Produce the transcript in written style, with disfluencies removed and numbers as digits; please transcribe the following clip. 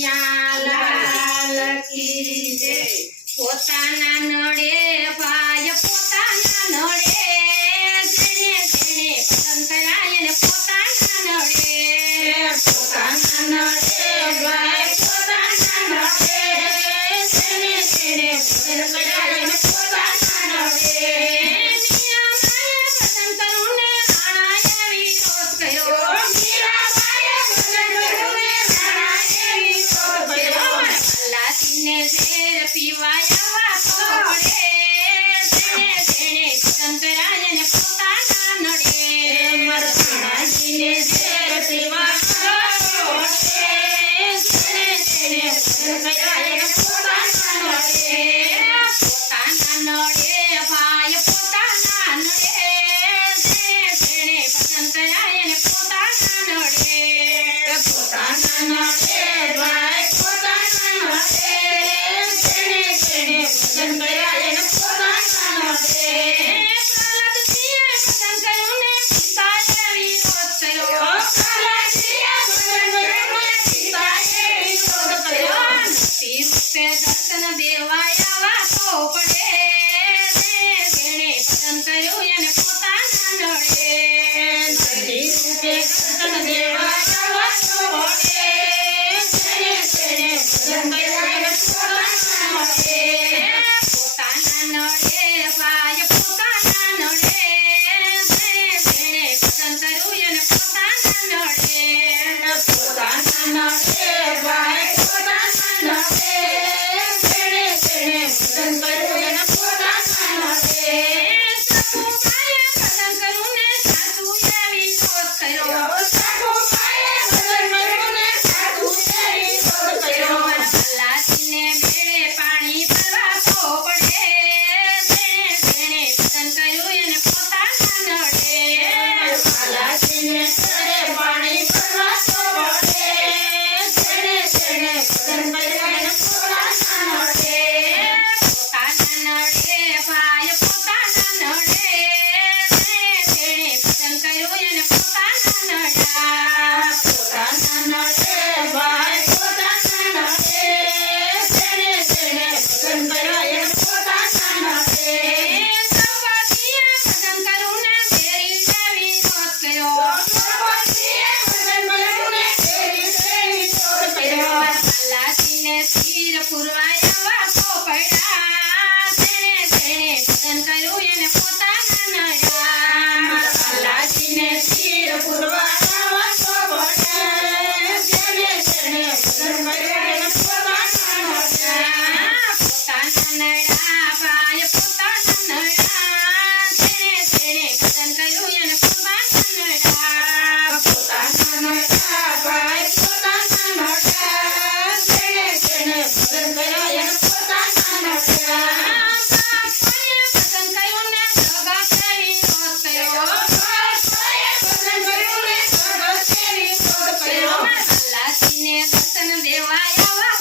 કનૈયા લાલ કી જય। પોતાના નડે ભાઈ પોતાના નડે, જેને જેને પસંદ કરાય ને પોતાના નડે, પોતાના નડે ભાઈ પોતાના નડે, જેને જેને પસંદ કરાય ને પોતાના નડે। દર્શન દેવાયા તો પડે, જેને પસંદ કર્યું એને પોતાના નડે, દર્શન દેવાયા તો પડે, જેને જેને પસંદ કર્યું એને પોતાના નડે, પોતાના નડે ભાઈ પોતાના નડે, જેને પસંદ કર્યું એને પોતાના નડે, પોતાના નડે ભાઈ પોતાના નડે, દર્શન દેવાયા